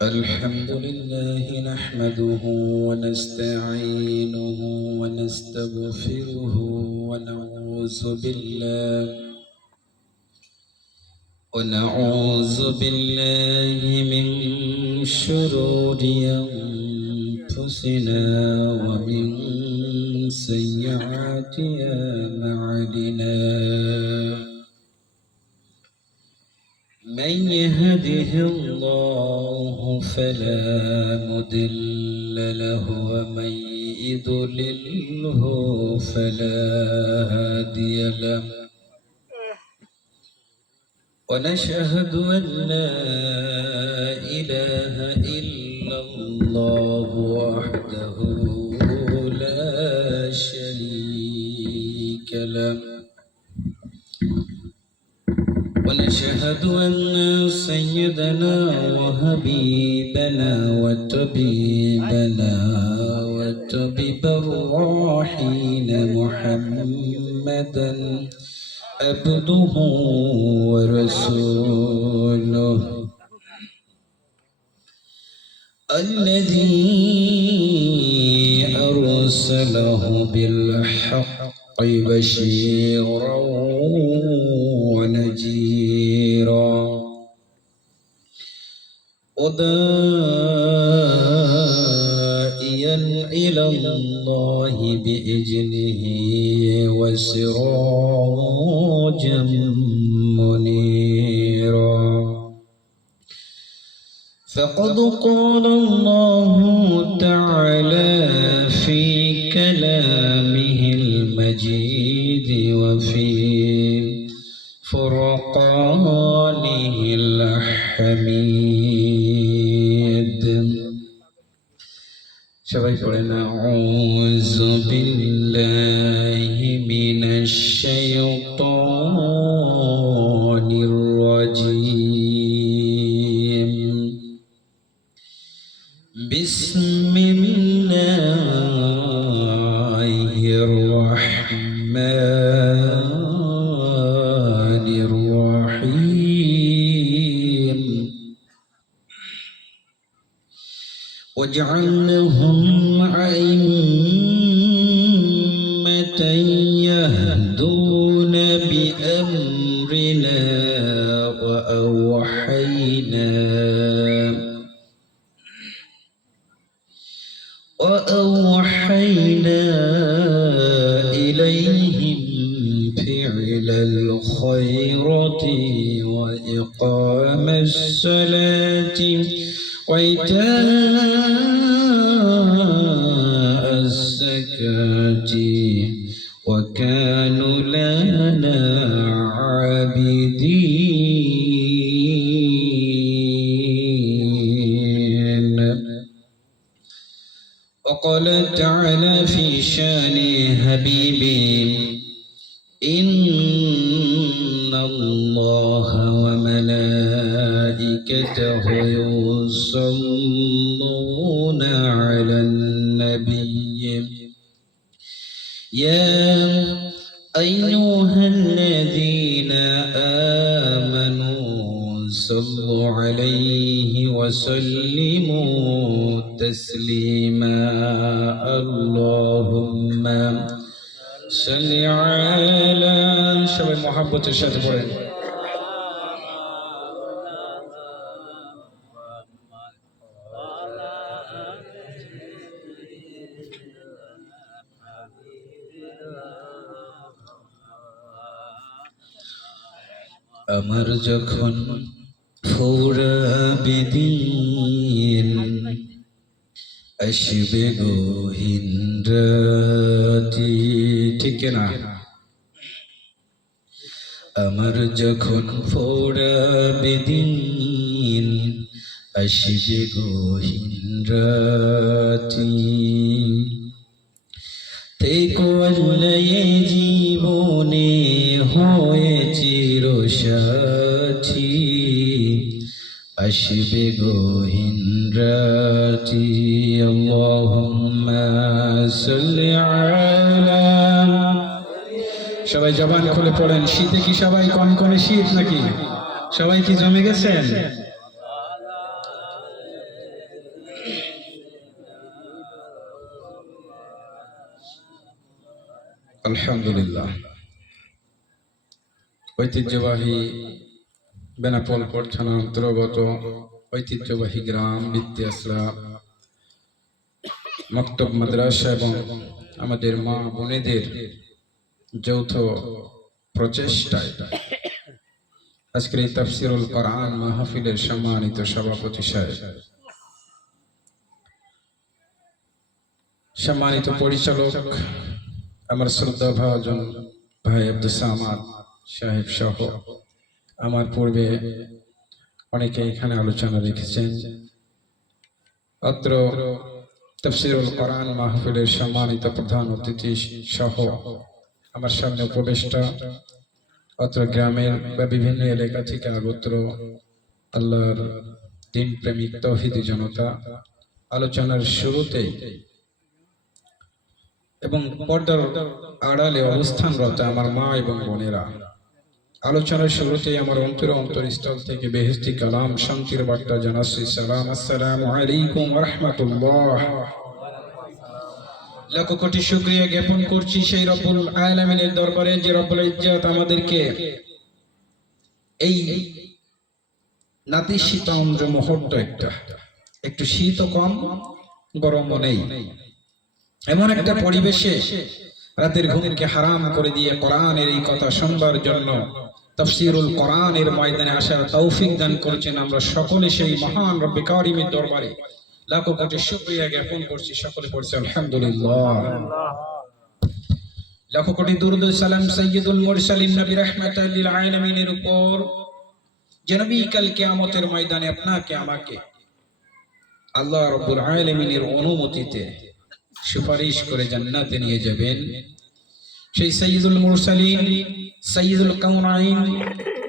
الحمد لله نحمده ونستعينه ونستغفره ونعوذ بالله من شرور أنفسنا ومن سيئات أعمالنا. من يهده الله فلا مضل له ومن يضلله فلا هادي له. ونشهد أن لا إله إلا الله وحده لا شريك له. ونشهد أن سيدنا وحبيبنا وطبيبنا وطبيب الروحين محمدا عبده ورسوله الذي أرسله بالحق بشيرا ونذيرا وداعيا إلى الله بإذنه وسراجا منيرا. فقد قال الله تعالى في كلامه المجيد وفي فرقانه الحميد. সবাই পড়েন আউযু বিল্লাহি মিনাশ শাইতানির রাজীম। বিসমিল্লাহির রাহমানির রাহিম। وَاجْعَلْنَهُمْ أَئِمَّةً يَهْدُونَ بِأَمْرِنَا وَأَوْحَيْنَا إِلَيْهِمْ فِعْلَ الْخَيْرَاتِ وَإِقَامَ الصَّلَاةِ وإيتاء الزكاة وكانوا لنا عابدين. وقال تعالى في شان حبيبي إن الله وملائكته يصلون على النبي يا أيها الذين آمنوا صلوا عليه وسلموا تسليما. اللهم صل على সবাই মহব্বতের সাথে পড়েন আমার যখন ফুরাবে দিন আসবে গহীন রাতি। ঠিক না? আমার যখন ফুরাবে দিন আসবে গহীন রাতি। থেকো আল্লাহ জীবনে হয়ে চিরসাথী আসবে গহীন রাতি। আল্লাহুম্মা সাল্লি আলা। সবাই জবান খুলে পড়েন। শীতে কি সবাই কনকনে শীত নাকি? সবাই কি জমে গেছেন? আলহামদুলিল্লাহ। ঐতিহ্যবাহী বেনাপোল কোট থানা অন্তর্গত ঐতিহ্যবাহী গ্রাম ভিত্তি আসরা মক্তব মাদ্রাসা এবং আমাদের মা বোনেদের যৌথ প্রচেষ্টায় আজকের এই তাফসীরুল কোরআন মাহফিলের সম্মানিত সভাপতি সাহেব, সম্মানিত পরিচালক আমার শ্রদ্ধাভাজন ভাই আব্দুস সামাদ সাহেব সহ আমার পূর্বে অনেকে এখানে আলোচনা রেখেছেন, অত্র তাফসীরুল কোরআন মাহফিলের সম্মানিত প্রধান অতিথি সহ আমার সামনে উপদেষ্টা, অত্র গ্রামের বা বিভিন্ন এলাকা থেকে আগত আল্লাহর দিন প্রেমিক তৌহিদি জনতা, আলোচনার শুরুতেই এবং পর্দার আড়ালে অবস্থানরত আমার মা এবং বোনেরা, আলোচনার শুরুতেই আমার অন্তরস্থল থেকে বেহেশতি কালাম শান্তির বার্তা জানাচ্ছি, সালাম, আসসালামু আলাইকুম ওয়া রাহমাতুল্লাহ। লাখ কোটি শুকরিয়া জ্ঞাপন করছি সেই রব্বুল আলামিনের দরবারে যে রব্বুল ইজ্জত আমাদেরকে এই নাতিশীতোন্দ্র মুহূর্ত, একটু শীত কম গরমও নেই, এমন একটা পরিবেশে রাতের ঘুমকে হারাম করে দিয়ে কোরআনের এই কথা শুনবার জন্য তাফসীরুল কোরআনের ময়দানে আসার তৌফিক দান করেছেন। আমরা সকলে সেই মহান রব্বে কারিমের দরবারে লাখ কোটি শুকরিয়া জ্ঞাপন করছি। সকলে পড়ছি আলহামদুলিল্লাহ। লাখ কোটি দুরূদ ও সালাম সাইয়্যিদুল মুরসালিন নবী রাহমাতাল লিল আলামিনের উপর, যে নবী কাল কিয়ামতের ময়দানে আপনাকে আমাকে আল্লাহ রাব্বুল আলামিনের অনুমতিতে সুপারিশ করে জান্নাতে নিয়ে যাবেন। সেই সাইয়্যিদুল মুরসালিন, সাইয়্যিদুল কাউনাইন,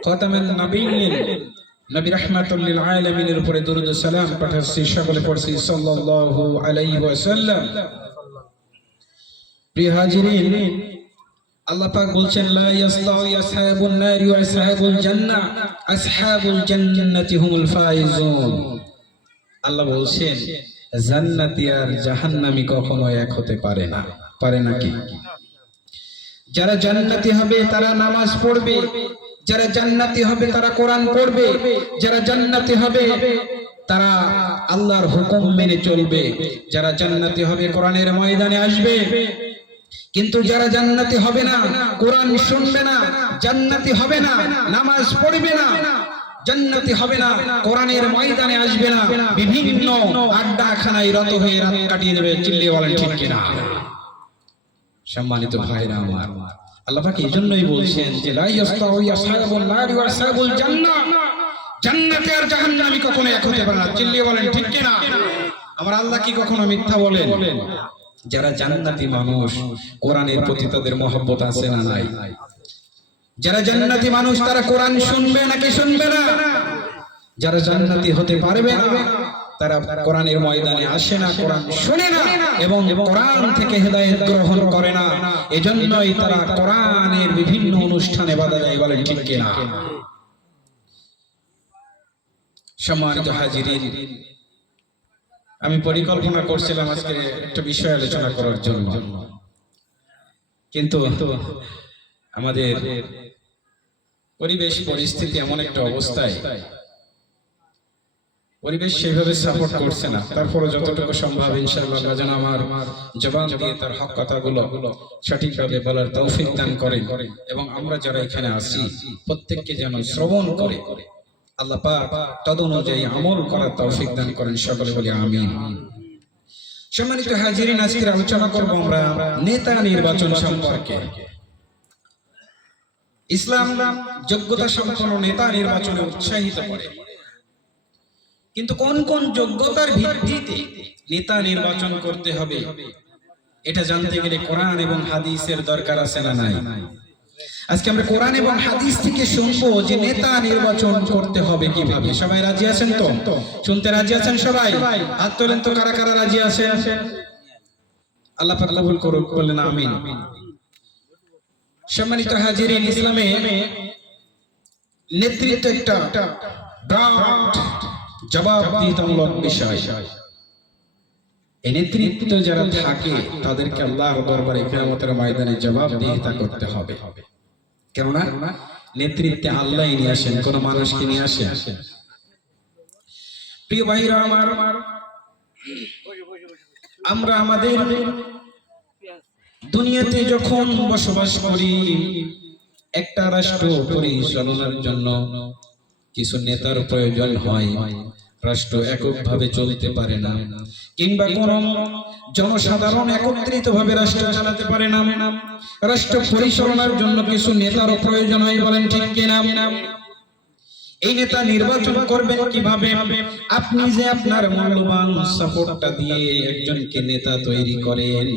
খাতামুন নবিয়্যিন নবী রাহমাতুল লিল আলামিনের উপরে দরুদ ও সালাম পাঠাচ্ছি। সকলে পড়ছি সাল্লাল্লাহু আলাইহি ওয়াসাল্লাম। প্রিয় হাজিরিন, আল্লাহ পাক বলছেন, লা ইয়াসতাউই আসহাবুন নারি ওয়া আসহাবুল জান্নাহ, আসহাবুল জান্নাতি হুমুল ফাইজুন। আল্লাহ বলছেন জান্নাতি আর জাহান্নামী কখনো এক হতে পারে না। পারে নাকি? যারা জান্নাতি হবে তারা নামাজ পড়বে, যারা জান্নাতি হবে তারা কোরআন পড়বে, যারা জান্নাতি হবে তারা আল্লাহর হুকুম মেনে চলবে, যারা জান্নাতি হবে কোরআনের ময়দানে আসবে। কিন্তু যারা জান্নাতি হবে না, কোরআন শুনবে না, জান্নাতি হবে না, নামাজ পড়বে না, জান্নাতি হবে না, কোরআনের ময়দানে আসবে না, বিভিন্ন আড্ডাখানায় রত হয়ে রাত কাটিয়ে দেবে। চিল্লিয়ে বলেন ঠিক কিনা? সম্মানিত ভাইরা আমার, আল্লাহ পাক এইজন্যই বলছেন যে লা ইয়াসতাউই আসহাবুন নারি ওয়া আসহাবুল জান্নাহ, জান্নাতি আর জাহান্নামী কখনো এক হতে পারে না। চিল্লিয়ে বলেন ঠিক কিনা? আমার আল্লাহ কি কখনো মিথ্যা বলেন? যারা জান্নাতি মানুষ, কোরআনের প্রতি তাদের মহব্বত আছে না নাই? যারা জান্নাতি মানুষ তারা কোরআন শুনবে নাকি শুনবে না? যারা জান্নাতি হতে পারবে না তারা কোরআনের ময়দানে আসে না, কোরআন শুনে না এবং কোরআন থেকে হেদায়েত গ্রহণ করে না। এজন্যই তারা কোরআনের বিভিন্ন অনুষ্ঠানে বাধা দেয়। বলেন ঠিক কিনা? সম্মানিত হাজিরিন, আমি পরিকল্পনা করছিলাম আজকে একটা বিষয় আলোচনা করার জন্য, কিন্তু আমাদের পরিবেশ পরিস্থিতি এমন একটা অবস্থায়, পরিবেশ সেভাবে সাপোর্ট করছে না। তারপরে যতটুকু সম্ভব ইনশাআল্লাহ আল্লাহ যেন আমার জবান দিয়ে তার হক কথাগুলো সঠিকভাবে বলার তৌফিক দান করেন এবং আমরা যারা এখানে আছি প্রত্যেককে যেন শ্রবণ করে আল্লাহ পাক তদনুযায়ী আমল করার তৌফিক দান করেন। সকলে বলি আমিন। সম্মানিত হাজিরিন, আজকের আলোচনা করব আমরা নেতা নির্বাচন সম্পর্কে। ইসলাম যোগ্যতা সম্পন্ন নেতা নির্বাচনে উৎসাহিত করে, কিন্তু কোন কোন যোগ্যতার ভিত্তিতে নেতা নির্বাচন করতে হবে এটা জানতে গেলে কোরআন এবং হাদিসের দরকার আছে না নাই? আজকে আমরা কোরআন এবং হাদিস থেকে শুনবো যে নেতা নির্বাচন করতে হবে কিভাবে। সবাই রাজি আছেন তো? শুনতে রাজি আছেন সবাই? হাত তোলেন তো কারা কারা রাজি আছেন। আল্লাহ পাক কবুল করুক, বলেন আমিন। সম্মানিত হাজিরিন, ইসলামে নেতৃত্ব একটা জবাবদিহিতামূলক বিষয়। এই নেতৃত্ব যারা থাকে তাদেরকে আল্লাহর দরবারে কিয়ামতের ময়দানে জবাবদিহিতা করতে হবে। কেননা নেতৃত্বে আল্লাহই নিয়ে আসেন, কোন মানুষকে নিয়ে আসেন। প্রিয় ভাইরা আমার, আমরা আমাদের দুনিয়াতে যখন বসবাস করি, একটা রাষ্ট্র পরিচালনার জন্য কিছু নেতার প্রয়োজন হয়। রাষ্ট্র এককভাবে চলতে পারে না, কিংবা কোন জনসাধারণ একত্রিত ভাবে রাষ্ট্র চালাতে পারে না। রাষ্ট্র পরিচালনার জন্য কিছু নেতারও প্রয়োজন হয়, বলেন ঠিক কিনা? এই নেতা নির্বাচন করবেন কিভাবে? আপনি যে আপনার মূল্যবান সাপোর্টটা দিয়ে একজনকে নেতা তৈরি করেন,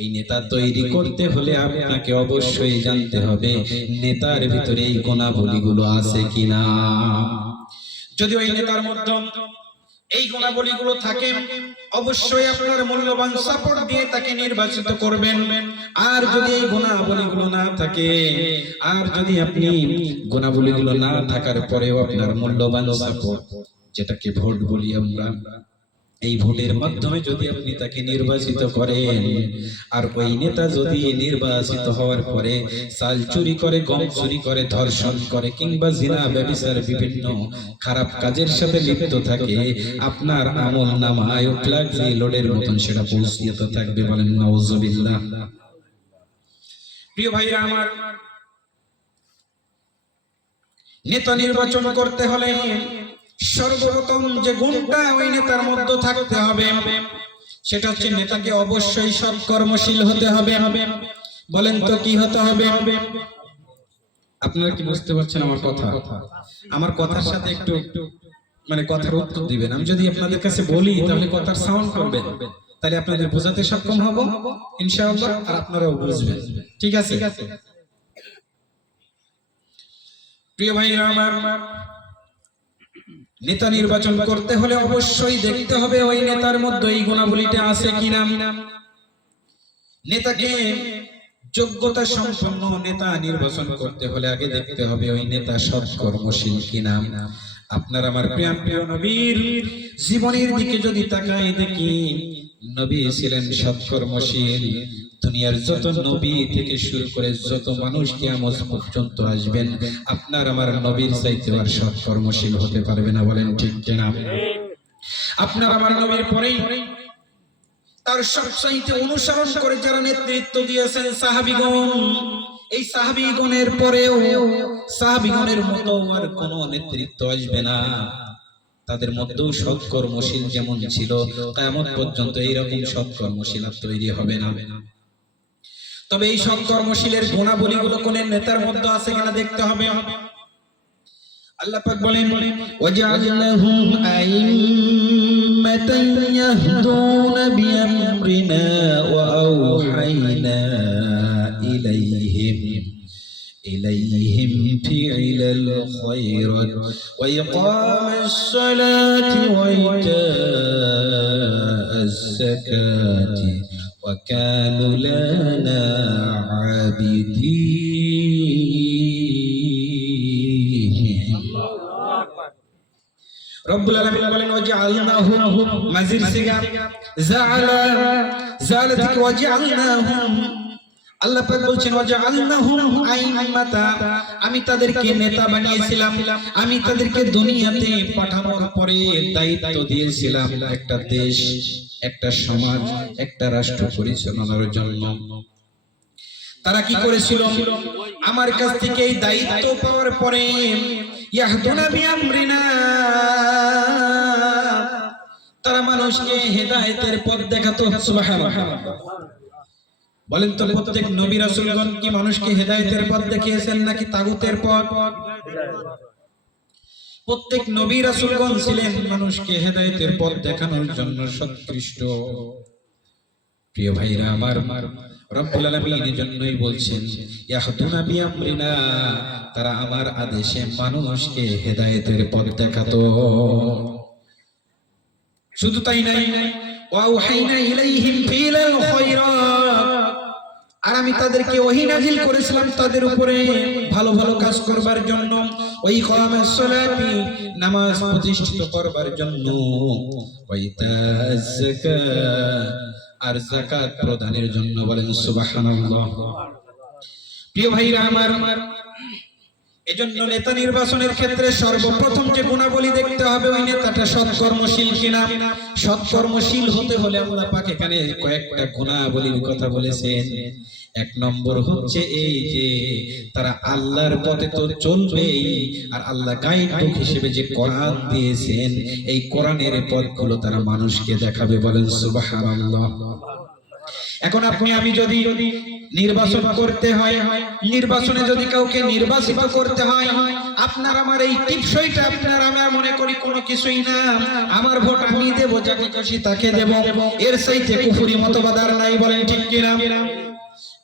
এই নেতা তৈরি করতে হলে আপনাকে অবশ্যই জানতে হবে নেতার ভিতরে এই গুণাবলীগুলো আছে কিনা। যদি ওই নেতার মধ্যে এই গুণাবলীগুলো থাকে, অবশ্যই আপনার মূল্যবান সাপোর্ট দিয়ে তাকে নির্বাচিত করবেন। আর যদি এই গুণাবলীগুলো না থাকে, আর যদি আপনি গুণাবলীগুলো না থাকার পরেও আপনার মূল্যবান সাপোর্ট, যেটাকে ভোট বলি আমরা, এই ভোটের মাধ্যমে যদি আপনি তাকে নির্বাচিত করেন, আর ওই নেতা যদি নির্বাচিত হওয়ার পরে চাল চুরি করে, গম চুরি করে, ধর্ষণ করে, কিংবা জিনা ব্যভিচার বিভিন্ন খারাপ কাজের সাথে লিপ্ত থাকে, আপনার আমল নামায় ফ্ল্যাগজি লোডের মতন সেটা পৌঁছিয়ে থাকবে, বলেন নাউজুবিল্লাহ। প্রিয় ভাইরা আমার, নেতা নির্বাচন করতে হলে সর্বপ্রথম যে গুণটা ওই নেতার মধ্যে থাকতে হবে, সেটা হচ্ছে নেতাকে অবশ্যই সৎ কর্মশীল হতে হবে। বলেন তো কি হতে হবে? আপনারা কি বুঝতে পারছেন আমার কথা? আমার কথার সাথে একটু মানে কথার উত্তর দিবেন। আমি যদি আপনাদের কাছে বলি তাহলে কথার সাউন্ড করবেন, তাহলে আপনাদের বোঝাতে সক্ষম হব ইনশাআল্লাহ, আর আপনারাও বুঝবেন। ঠিক আছে? প্রিয় ভাইরা আমার, নেতা নির্বাচন করতে হলে অবশ্যই দেখতে হবে ওই নেতার মধ্যে এই গুণাবলীটা আছে কিনা। নেতাকে যোগ্যতা সম্পন্ন নেতা নির্বাচন করতে হলে আগে দেখতে হবে ওই নেতা সৎ কর্মশীল কিনা। আপনার আমার প্রিয় নবীর জীবনের দিকে যদি তাকাই দেখি, নবী ছিলেন সৎ কর্মশীল। দুনিয়ার যত নবী থেকে শুরু করে যত মানুষ কিয়ামত পর্যন্ত আসবেন, আপনার আমার নবীর চাইতে আর সৎ কর্মশীল হতে পারবে না, বলেন ঠিক কিনা? আপনার আমার নবীর পরেই তার সবচাইতে অনুসরণ করে যারা নেতৃত্ব দিয়েছেন সাহাবীগণ, এই সাহাবীগণের পরেও সাহাবীগণের মতো আর কোন নেতৃত্ব আসবে না। তাদের মধ্যেও সৎ কর্মশীল যেমন ছিল, কিয়ামত পর্যন্ত এইরকম সৎ কর্মশীল তৈরি হবে না। তবে এই সৎ কর্মশীলের গুণাবলীগুলো কোন নেতার মধ্যে আছে কিনা দেখতে হবে। আল্লাহ পাক বলেন, ওয়াজআলনাহুম আইম্মাতান ইয়াহদুনা বিআমরিনা ওয়া আওহাইনা ইলাইহিম ফি'লাল খায়রাত ওয়া ইকামাস সালাতি ওয়া ইতাআস যাকাতি ওয়া কানু লানা আবিদিন। রব্বুল আলামিন বলেন, ওয়াজআলনাহুম মাজির সিগা জাআলা থেকে ওয়াজআলনাহুম, আল্লাহ পাক বলছেন ওয়াজআলনাহুম আইম্মাতা, আমি তাদেরকে নেতা বানিয়েছিলাম। আমি তাদেরকে দুনিয়াতে পাঠানোর পরে দায়িত্ব দিয়েছিলাম একটা দেশ, একটা সমাজ, একটা রাষ্ট্র পরিচালনার জন্য। তারা কি করেছিল? আমার কাছ থেকে এই দায়িত্ব পাওয়ার পরে ইয়াহদুনা বিআমরিনা, তারা মানুষকে হেদায়েতের পথ দেখাতো। সুবহানাল্লাহ। বলেন তো, প্রত্যেক নবী রাসূলগণ কি মানুষকে হেদায়েতের পথ দেখিয়েছেন নাকি তাগুতের পথ? প্রত্যেক নবী রাসূলগণ ছিলেন মানুষকে হেদায়েতের পথ দেখানোর জন্য সৎকৃষ্ট। প্রিয় ভাইরা আমার, রব্বুল আলামিন এই জন্যই বলছেন ইয়াহদুনা বিআমরিনা, তারা আমার আদেশে মানুষকে হেদায়েতের পথ দেখাতো। শুধু তাই নাই, ওয়াউহাইনা ইলাইহিম ফিলাল খায়রাত, আর আমি তাদেরকে ওহী নাজিল করেছিলাম তাদের উপরে ভালো ভালো কাজ করবার জন্য। ওই ইকামাস সালাতি নামাজ প্রতিষ্ঠিত করবার জন্য, ওয়া ইতাজ যাকাত আর যাকাত প্রদানের জন্য। বলেন সুবহানাল্লাহ। প্রিয় ভাইরা আমার, এজন্য নেতা নির্বাচনের ক্ষেত্রে সর্বপ্রথম যে গুণাবলী দেখতে হবে, ওই নেতাটা সৎকর্মশীল কিনা। সৎকর্মশীল হতে হলে আল্লাহ পাক এখানে কয়েকটা গুণাবলীর কথা বলেছেন। এক নম্বর হচ্ছে এই যে তারা আল্লাহর পথে তো চলবেই, আর আল্লাহ গাইড বুক হিসেবে যে কোরআন দিয়েছেন, এই কোরআনের পথগুলো তারা মানুষকে দেখাবে। বলেন সুবহানাল্লাহ। এখন আপনি আমি যদি নির্বাচন করতে হয়, নির্বাচনে যদি কাউকে নির্বাচিত করতে হয়, আপনার আমার এই টিপসইটা আপনার আমার মনে করি কোনো কিছুই না। আমার ভোট আমি দেব, যাকে খুশি তাকে দেব, এর চাইতে কুফরি মতবাদ আর নাই। বলেন ঠিক কিনা?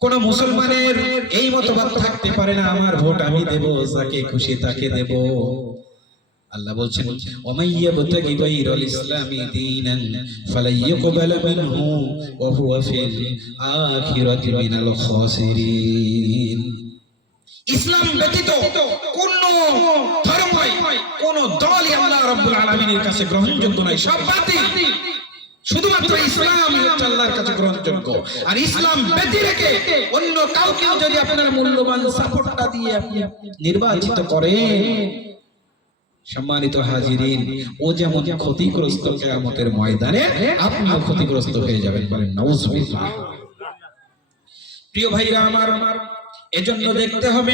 কোন মুসলমানের এই মতবাদ থাকতে পারে না, আমার ভোট আমি দেব, যাকে খুশি তাকে দেব। আল্লাহ বলছেন, ওমাইয়াবতাগি গায়রাল ইসলামি দীনান ফালাইয়াকবালা মিনহু ওয়া হুয়া ফিল আখিরাতি মিনাল খাসিরিন। ইসলাম ব্যতীত কোন ধর্মই, কোন দলই আল্লাহ রাব্বুল আলামিনের কাছে গ্রহণযোগ্য নয়, সব বাতিল। শুধুমাত্র ইসলাম হচ্ছে আল্লাহর কাছে গ্রহণযোগ্য। আর ইসলাম ব্যতীত রেখে অন্য কাউকে যদি আপনার মূল্যবান সাপোর্টটা দিয়ে আপনি নির্বাচিত করেন, সম্মানিত হাজিরিন, ও যেমন ক্ষতিগ্রস্ত কিয়ামতের ময়দানে, আপনিও ক্ষতিগ্রস্ত হয়ে যাবেন। বলেন নাউজুবিল্লাহ। প্রিয় ভাইরা আমার, এজন্য দেখতে হবে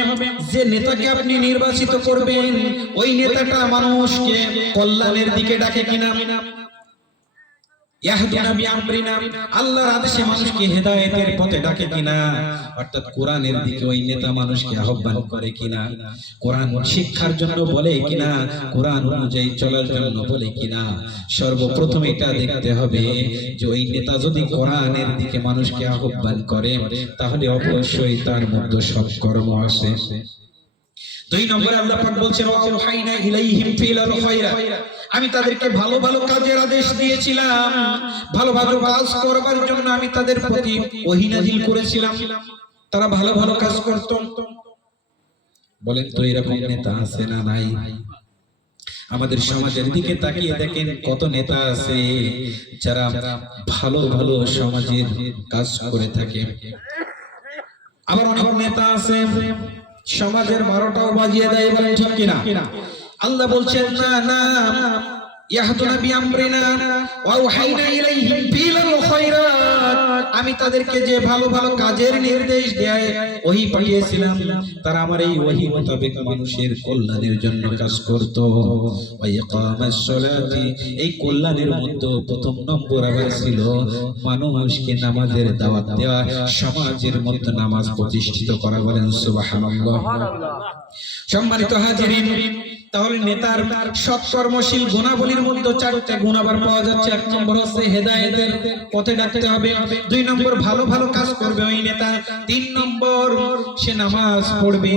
যে নেতাকে আপনি নির্বাচিত করবেন, ওই নেতাটা মানুষকে কল্যাণের দিকে ডাকে কিনা। ইয়াহদিনা বিআমরিনা, আল্লাহর আদেশে মানুষকে হেদায়েতের পথে ডাকে কিনা, অর্থাৎ কোরআনের দিকে ওই নেতা মানুষকে আহ্বান করে কিনা, কোরআন শিক্ষার জন্য বলে কিনা, কোরআন অনুযায়ী চলার জন্য বলে কিনা। সর্বপ্রথম এটা দেখতে হবে যে ওই নেতা যদি কোরআনের দিকে মানুষকে আহ্বান করে, তাহলে অবশ্যই তার মধ্যে সৎকর্ম আছে। দুই নম্বরে আল্লাহ পাক বলছেন, ওয়াউহাইনা ইলাইহিম ফিলাল খায়রা, আমি তাদেরকে ভালো ভালো কাজের আদেশ দিয়েছিলাম, ভালো ভালো কাজ করবার জন্য আমি তাদের প্রতি ওহী নাযিল করেছিলাম, তারা ভালো ভালো কাজ করত। বলেন তো এরকম নেতা আছে না নাই? আমাদের সমাজের দিকে তাকিয়ে দেখেন, কত নেতা আছে যারা ভালো ভালো সমাজের কাজ করে থাকে। আবার অনেক নেতা আছে সমাজের 12টাও বাজিয়ে দেয়। বলেন ঠিক কিনা? আল্লাহ বলছেন, না না, ইয়াহদুনা বিআমরিনা ওয়া আওহাইনা ইলাইহিম ফিলাল খায়রাত, আমি তাদেরকে যে ভালো ভালো কাজের নির্দেশ দেয়, ওহী পাঠিয়েছিলাম, তারা আমার এই ওহী মোতাবেক মানুষের কল্যাণের জন্য কাজ করত। ওয়া ইকামাস সালাতি, এই কল্যাণের মধ্যে প্রথম নম্বর আবার ছিল মানুষকে নামাজের দাওয়াত দেওয়া, সমাজের মধ্যে নামাজ প্রতিষ্ঠিত করা। বলেন সুবহানাল্লাহ। সম্মানিত হাজিরিন, তাহলে নেতার সৎকর্মশীল গুণাবলীর মধ্যে 4টা গুণ আবার পাওয়া যাচ্ছে। এক নম্বর হচ্ছে হেদায়েতের পথে ডাকতে হবে, 2 নম্বর ভালো ভালো কাজ করবে ওই নেতা, 3 নম্বর সে নামাজ পড়বে,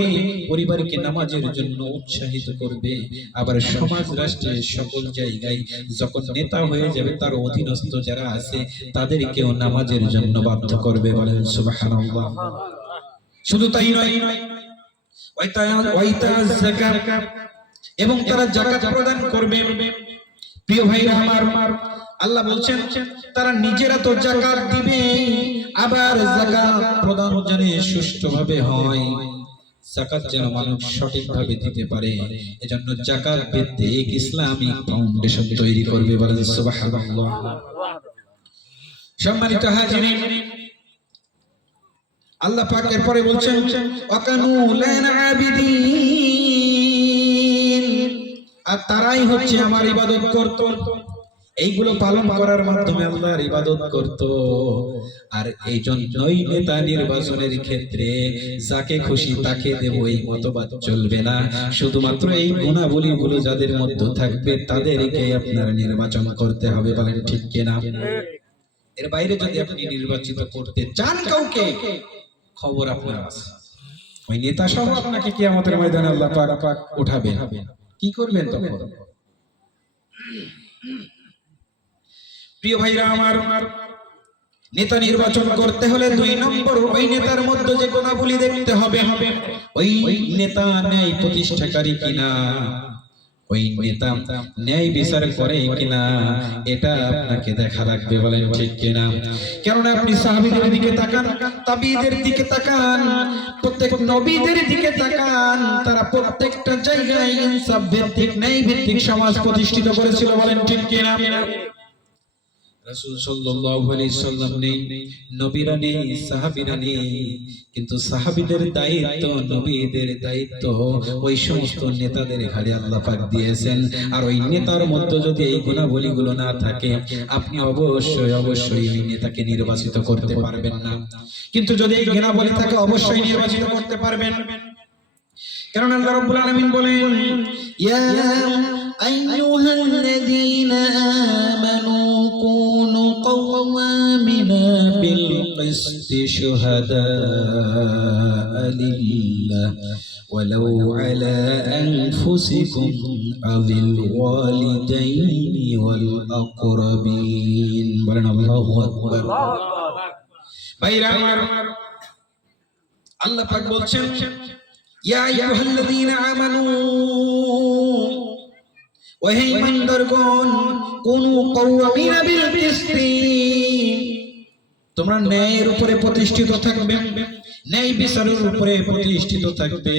পরিবারকে নামাজের জন্য উৎসাহিত করবে। আবার সমাজ রাষ্ট্রের সকল জায়গায় যখন নেতা হয়ে যাবে, তার অধীনস্থ যারা আছে তাদেরকেও নামাজের জন্য বাধ্য করবে। বলেন সুবহানাল্লাহ। শুধু তাই নয়, ওয়াইতাজ যাকাত, এবং তারা যাকাত প্রদান করবে। প্রিয় ভাইরা আমার, আল্লাহ বলছেন তারা নিজেরা তো যাকাত দিবে, আবার যাকাত প্রদান যেন সুষ্ঠুভাবে হয়, যাকাত যেন মানুষ সঠিকভাবে দিতে পারে, এজন্য যাকাত ভিত্তিক ইসলামিক ফাউন্ডেশন তৈরি করবে। বলেন সুবহানাল্লাহ। সম্মানিত হাজিরিন, আল্লাহ পাক এরপরে বলছেন, ওয়াকানু লানা আবিদিন, আর তারাই হচ্ছে আমার ইবাদত করত। এইগুলো পালন করার মাধ্যমে আল্লাহর ইবাদত করত। আর এই জন্যই নেতা নির্বাচনের ক্ষেত্রে যাকে খুশি তাকে দেব এই মতবাদ চলবে না। শুধুমাত্র এই গুণাবলীগুলো যাদের মধ্যে থাকবে তাদেরকে আপনারা নির্বাচন করতে হবে। বলেন ঠিক কিনা? এর বাইরে যদি আপনি নির্বাচিত করতে চান কাউকে, খবর আপনার আছে, ওই নেতা সহ আপনাকে কিয়ামতের ময়দানে আল্লাহ পাক উঠাবেন। কি করবেন তখন? প্রিয় ভাইরা আমার, নেতা নির্বাচন করতে হলে 2 নম্বর ওই নেতার মধ্যে যে গুণাবলী দেখতে হবে, ওই নেতা ন্যায় প্রতিষ্ঠাকারী কিনা, ওই নেতা ন্যায় বিচার করে কিনা, এটা আপনাকে দেখা লাগবে। বলেন ঠিক কিনা? কেননা আপনি সাহাবীদের দিকে তাকান, তাবিঈদের দিকে তাকান, প্রত্যেক নবীদের দিকে তাকান, তারা প্রত্যেকটা জায়গায় ইনসাফ ভিত্তিক ন্যায় ভিত্তিক সমাজ প্রতিষ্ঠিত করেছিল। বলেন ঠিক কিনা? রাসূল সাল্লাল্লাহু আলাইহি সাল্লাম নেই, নবীরা নেই, সাহাবীরা নেই, কিন্তু সাহাবীদের দায়িত্ব, নবীদের দায়িত্ব ওই সমস্ত নেতাদের ঘাড়ে আল্লাহ পাক দিয়েছেন। আর ওই নেতার মধ্যে যদি এই গুণাবলীগুলো না থাকে, আপনি অবশ্যই অবশ্যই ওই নেতাকে নির্বাচিত করতে পারবেন না। কিন্তু যদি এই গুণাবলী থাকে, অবশ্যই নির্বাচিত করতে পারবেন। কারণ আল্লাহ রাব্বুল আলামিন বলেন, ইয়া আইয়ুহাল্লাযীনা আমানু কুনু কাওয়ামিনা বিল কিসতি শুহাদাআ লিল্লাহ ওয়ালাউ আলা আনফুসিকুম আযিল ওয়ালিদাইনি ওয়াল আকরাবিন। বলেন আল্লাহু আকবার। ভাইরা আমার, আল্লাহ পাক বলছেন, ইয়া আইয়ুহাল্লাযীনা আমানু, ওহে ঈমানদারগণ, কুনু কাওয়ামিনা বিল কিসতি, তোমরা ন্যায়ের উপরে প্রতিষ্ঠিত থাকবে, ন্যায় বিচারের উপরে প্রতিষ্ঠিত থাকবে,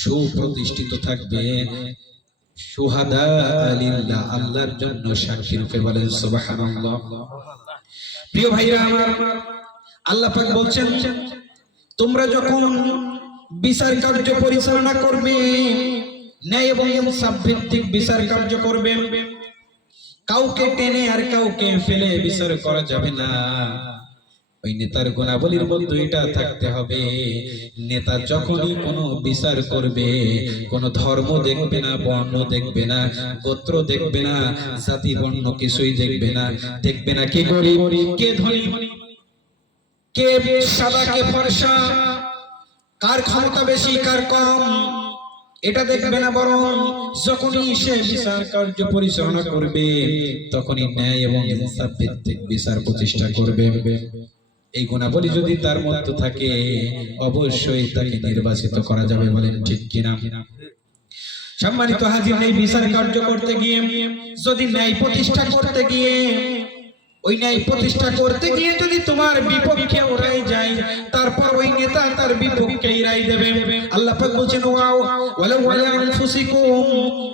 সুপ্রতিষ্ঠিত থাকবে, শুহাদা লিল্লাহ, আল্লাহর জন্য সাক্ষী রূপে। বলেন সুবহানাল্লাহ। প্রিয় ভাইরা আমার, আল্লাহ পাক বলছেন, তোমরা যখন বিচার কার্য পরিচালনা করবে, ন্যায় এবং ইনসাফ ভিত্তিক বিচার কার্য করবে, কাউকে টেনে আর কাউকে ফেলে বিচার করা যাবে না। ওই নেতার গুণাবলীর মধ্যে এটা থাকতে হবে, নেতা যখনই কোনো বিচার করবে, কোনো ধর্ম দেখবে না, বর্ণ দেখবে না, গোত্র দেখবে না, জাতি বর্ণ কিছুই দেখবে না, দেখবে না কে গরিব কে ধনী, কে সাদা কে ফর্সা, কার ক্ষমতা বেশি কার কম, এটা দেখবে না। বরং যখনই সে বিচার কার্য পরিচালনা করবে, তখনই ন্যায় এবং ইনসাফ ভিত্তিক বিচার প্রতিষ্ঠা করবে। এই গুণাবলী যদি তার মধ্যে থাকে, অবশ্যই তাকে নির্বাচিত করা যাবে। বলেন ঠিক কিনা? সম্মানিত হাজির, এই বিচার কার্য করতে গিয়ে, যদি ন্যায় প্রতিষ্ঠা করতে গিয়ে, ওই ন্যায় প্রতিষ্ঠা করতে গিয়ে যদি তোমার বিপক্ষে রায় যায়, তারপর ওই নেতা তার বিপক্ষে রায় দেবে। আল্লাহ পাক বলেন, ওয়ালাউ আলা আনফুসিকুম,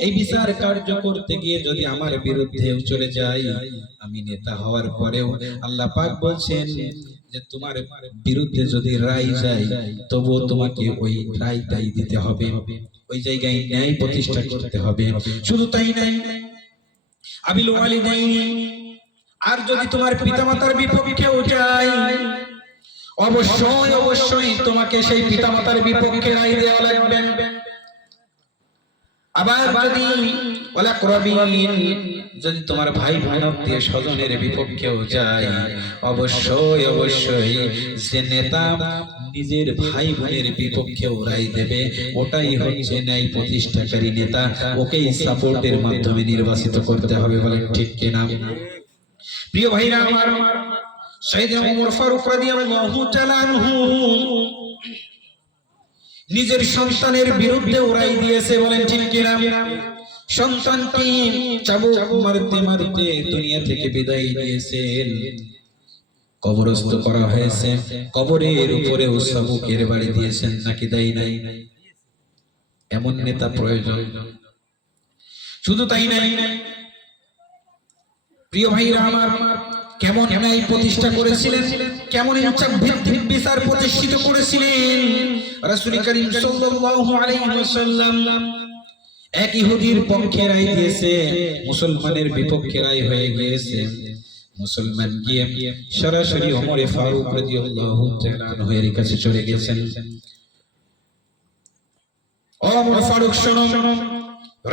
এই বিচার কার্য করতে গিয়ে যদি আমার বিরুদ্ধে চলে যায়, আমি নেতা হওয়ার পরেও আল্লাহ পাক বলছেন যে তোমার বিরুদ্ধে যদি রায় যায়, তবুও তোমাকে ওই রায়টাই দিতে হবে, ওই জায়গায় ন্যায় প্রতিষ্ঠা করতে হবে। শুধু তাই নাই, আবিল ওয়ালিদাইনি, আর যদি তোমার পিতামাতার বিপক্ষেও যায়, অবশ্যই অবশ্যই তোমাকে সেই পিতামাতার বিপক্ষে রায় দেওয়া লাগবে। আবার যদি ওয়ালা আকরাবিন, যদি তোমার ভাই বোন আত্মীয় স্বজনের বিপক্ষেও যায়, অবশ্যই অবশ্যই যে নেতা নিজের ভাই বোনের বিপক্ষেও রায় দেবে, ওটাই হচ্ছে ন্যায় প্রতিষ্ঠাকারী নেতা, ওকেই সাপোর্টের মাধ্যমে নির্বাচিত করতে হবে। বলেন ঠিক কিনা? প্রিয় ভাইরা আমার, সাইয়েদনা ওমর ফারুক রাদিয়াল্লাহু তাআলা আনহু নিজের সন্তানের বিরুদ্ধে রায় দিয়েছে। বলেন ঠিক কিনা? সন্তানকে চাবুক মারতে মারতে দুনিয়া থেকে বিদায় দিয়েছেন, কবরস্থ করা হয়েছে, কবরের উপরেও চাবুকের বাড়ি দিয়েছেন, নাকি দেয় নাই? এমন নেতা প্রয়োজন। শুধু তাই নাই, প্রিয় ভাইরা আমার, কেমন ন্যায় প্রতিষ্ঠা করেছিলেন, কেমন ইনসাফ ভিত্তিক বিচার প্রতিষ্ঠিত করেছিলেন রাসূল করিম সাল্লাল্লাহু আলাইহি ওয়াসাল্লাম। এক ইহুদির পক্ষে রায় দিয়েছে, মুসলমানের বিপক্ষে রায় হয়ে গিয়েছে। মুসলমান গিয়ে সরাসরি ওমর ফারুক রাদিয়াল্লাহু তাআলা আনহুর কাছে চলে গেছেন। ওমর ফারুক, শোনো,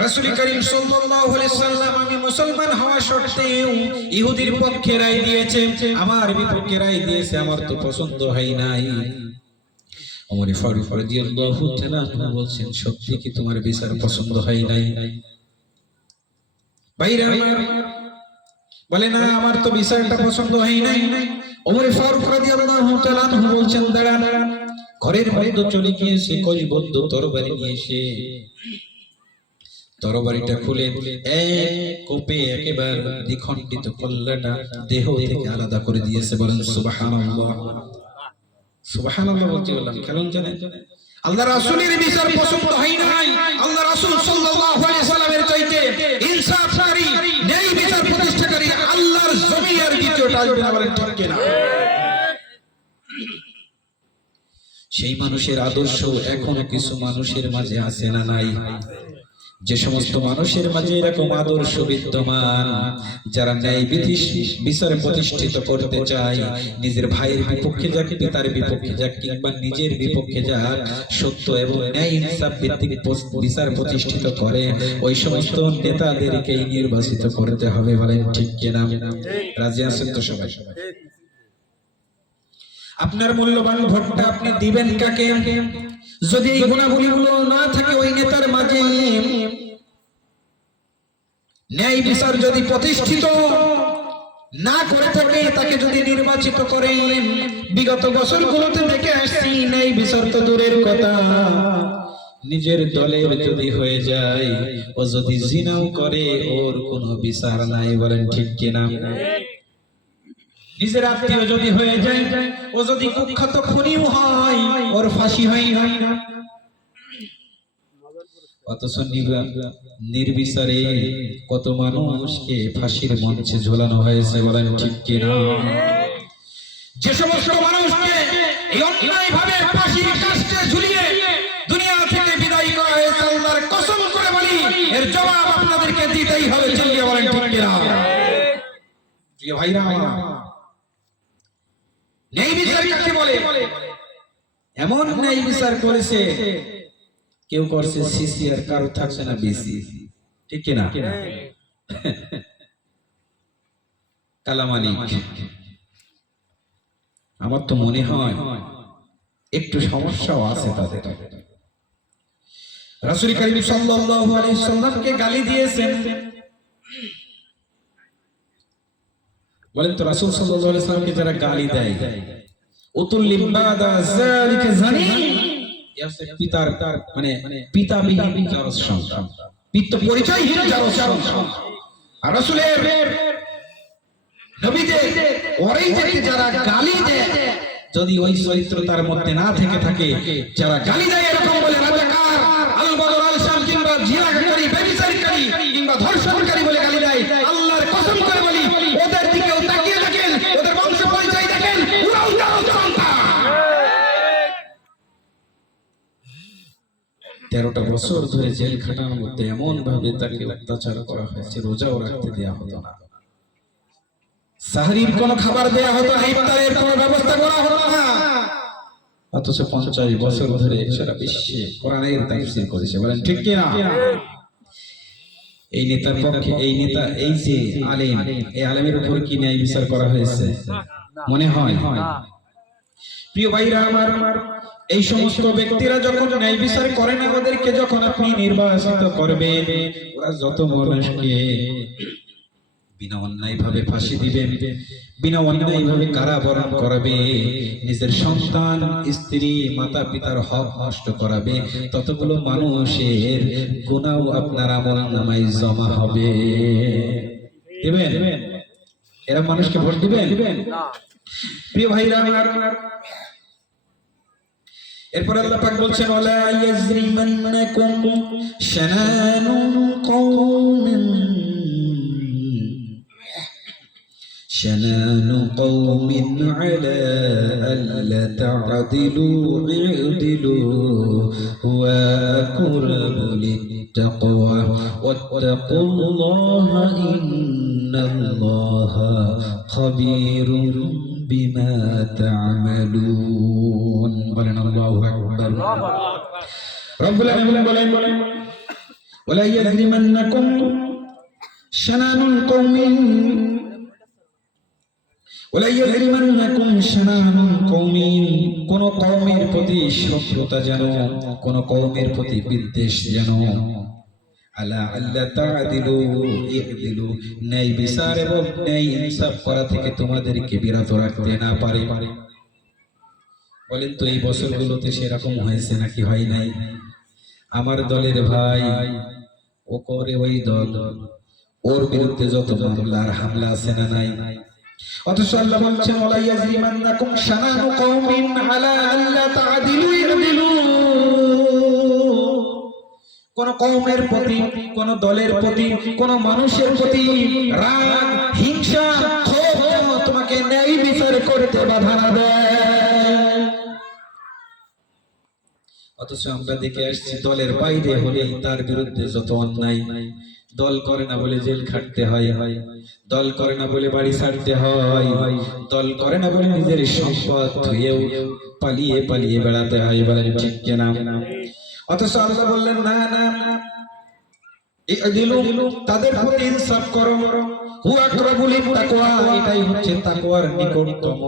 রাসূল করিম সাল্লাল্লাহু আলাইহি ওয়াসাল্লাম আমি মুসলমান হওয়া সত্ত্বেও ইহুদির পক্ষে রায় দিয়েছে, আমার বিপক্ষে রায় দিয়েছে, আমার তো পছন্দ হয় নাই। ওমর ফারুক রাদিয়াল্লাহু তাআলা বলছেন, সত্যি কি তোমার বিচার পছন্দ হয় নাই? ভাইরা আমার, বলে না, আমার তো বিচারটা পছন্দ হয় নাই। ওমর ফারুক রাদিয়াল্লাহু তাআলা আনহু বলছেন, দাঁড়ান। ঘরের মধ্যে চলে গিয়ে সে কলিবদ্ধ তরবারি নিয়ে এসে তরবারিটা খুলে এক কোপে একেবারে দ্বিখণ্ডিত কল্লাটা দেহ থেকে আলাদা করে দিয়েছে। বলেন সুবহানাল্লাহ। সুবহানাল্লাহ বলতে বললাম কারণ জানেন, আল্লাহ রাসূলের বিচার পছন্দ হয় নাই। আল্লাহ রাসূল সাল্লাল্লাহু আলাইহি সাল্লামের চাইতে ইনসাফকারী, ন্যায় বিচার প্রতিষ্ঠাকারী আল্লাহর জমিনে আর দ্বিতীয়টা আসবে না। বলেন ঠিক কিনা? সেই মানুষের আদর্শ এখনো কিছু মানুষের মাঝে আছে না নাই? যে সমস্ত মানুষের মাঝে এরকম আদর্শ বিদ্যমান, যারা ন্যায় বিচার প্রতিষ্ঠিত করতে চায়, নিজের ভাইয়ের বিপক্ষে যাক, পিতার বিপক্ষে যাক, কিংবা নিজের বিপক্ষে যাক, সত্য এবং ন্যায় ইনসাফ ভিত্তিক বিচার প্রতিষ্ঠিত করে, ওই সমস্ত নেতাদেরকেই নির্বাচিত করতে হবে। বলেন ঠিক কিনা? রাজি আছেন তো সবাই? আপনার মূল্যবান ভোটটা আপনি দিবেন কাকে? যদি এই গুণাবলীগুলো না থাকে ওই নেতার মাঝে, ন্যায় বিচার যদি প্রতিষ্ঠিত না করে থাকে, তাকে যদি নির্বাচিত করেন, বিগত বছরগুলোতে দেখে আসছি ন্যায় বিচার তো দূরের কথা, নিজের দলের যদি হয়ে যায়, ও যদি জিনাও করে ওর কোনো বিচার নাই। বলেন ঠিক কিনা? নিজের আত্মীয় যদি হয়ে যায়, ও যদি কুখ্যাত খুনিও হয়, ওর ফাঁসি হয় না। অথচ নির্বিচারে কত মানুষকে ফাঁসির মঞ্চে ঝোলানো হয়েছে। বলেন ঠিক কিনা? যে সমস্ত মানুষকে এই অন্যায়ভাবে ফাঁসির কাস্টে ঝুলিয়ে দুনিয়া থেকে বিদায় করা হয়েছে, আল্লাহর কসম করে বলি এর জবাব আপনাদেরকে দিতেই হবে। চিল্লিয়ে বলেন ঠিক কিনা? প্রিয় ভাইরা, ন্যায় বিচার কাকে বলে? এমন ন্যায় বিচার করেছে, কেউ করছে সিসি আর কারো থাকছে না বিসি। ঠিক কিনা? কালামানিক, আমার তো মনে হয় একটু সমস্যাও আছে তাদের। রাসূল কারীম সাল্লাল্লাহু আলাইহি সাল্লামকে গালি দিয়েছেন। বলেন তো, রাসূল সাল্লাল্লাহু আলাইহি সাল্লামকে যারা গালি দেয়, উতুল্লিম বাদা যালিকা জানি, পিতার মানে পিতাবিহীন জারজ সন্তান, পিতা পরিচয়হীন জারজ সন্তান। আর রাসূলের নবীদের ওরাইদেরকে যারা গালি দেয়, যদি ওই চরিত্র তার মধ্যে না থেকে থাকে, যারা গালি দেয় এরকম বলে রাজাকার, আল-বদর, আল-শাম, কিংবা জিনাকারী, ব্যভিচারকারী, কিংবা ধর্ষণকারী বলে গালি দেয়, আল্লাহর কসম করে বলি ওদের দিকেও তাকিয়ে দেখেন, ওদের বংশ পরিচয় দেখেন, ওরাও জারজ সন্তান। 13টা বছর ধরে জেলখানার মধ্যে এমন ভাবে তাকে অত্যাচার করা হয়েছে, রোজাও রাখতে দেয়া হতো না, সাহরির কোনো খাবার দেয়া হতো না, ইফতারের কোনো ব্যবস্থা করা হতো না। অথচ 50 বছর ধরে সারা বিশ্বে কোরআনের তাফসীর করেছে। বলেন ঠিক কি না? এই নেতার পক্ষে, এই নেতা, এই যে আলেম, এই আলেমের উপর কি ন্যায় বিচার করা হয়েছে? মনে হয়? প্রিয় ভাইরা আমার, এই সমস্ত ব্যক্তিরা যখন ন্যায় বিচার করেন, আমাদেরকে যখন আপনি নির্বাচিত করবেন, ওরা যত মানুষকে বিনা অন্যায় ভাবে ফাঁসি দিবেন, বিনা অন্যায় ভাবে কারাবরণ করাবে, নিজের সন্তান, স্ত্রী, মাতা পিতার হক নষ্ট করাবে, ততগুলো মানুষের গুনাহ আপনার আমলনামায় জমা হবে। দিবেন? এরা মানুষকে ভোট দিবেন? প্রিয় ভাইরা আমার, এরপর আল্লাহ পাক বলছেন, ওয়ালা ইয়াজরিমান্নাকুম শানানু কওমিন আলা আল্লা তা'দিলু ই'দিলু হুয়া আक़রাবু লিত-তাকওয়া ওয়াত্তাকুল্লাহা ইন্নাল্লাহা খাবীরুম বিমা তা'মালুন। বলেন আল্লাহু আকবার। রব্বুল আলামিন বলেন, ওয়ালা ইয়াজরিমান্নাকুম শানানুল কওমিন, ওয়ালা ইয়াজরিমান্নাকুম শানানুল কওমিন, কোন কওমের প্রতি শত্রুতা যেন, কোন কওমের প্রতি বিদ্বেষ যেন আলা আল্লা তা'দিলু ই'দিলু, ন্যায় বিচার এবং ন্যায় ইনসাফ করা থেকে তোমাদেরকে বিরত রাখতে না পারে। বলেন তো এই বছরগুলোতে সেরকম হয়েছে নাকি হয় নাই? আমার দলের ভাই ও করে ওই দল, ওর বিরুদ্ধে যত মামলা আর হামলা আছে না নাই? অথচ আল্লাহ বলছেন ওয়ালা ইয়াজরিমান্নাকুম শানানু কওমিন আলা আল্লা তা'দিলু ই'দিলু, কোন কওমের প্রতি, কোন দলের প্রতি, কোন মানুষের প্রতি রাগ, হিংসা, ক্ষোভ তোমাকে ন্যায় বিচার করতে বাধা না দেয়। অথচ আমরা দেখে আসছি দলের বাইরে হলেই তার বিরুদ্ধে যত অন্যায়, দল করে না বলে জেল খাটতে হয়, দল করে না বলে বাড়ি ছাড়তে হয়, দল করে না বলে নিজের সম্পদ ধুয়েও পালিয়ে পালিয়ে বেড়াতে হয়। বলেন ঠিক কিনা? অথচ আল্লাহ বললেন না না, ই'দিলু, তাদের প্রতি ইনসাফ করো, হুয়া আকরাবু লিত-তাকওয়া, এটাই হচ্ছে তাকওয়ার নিকটতম।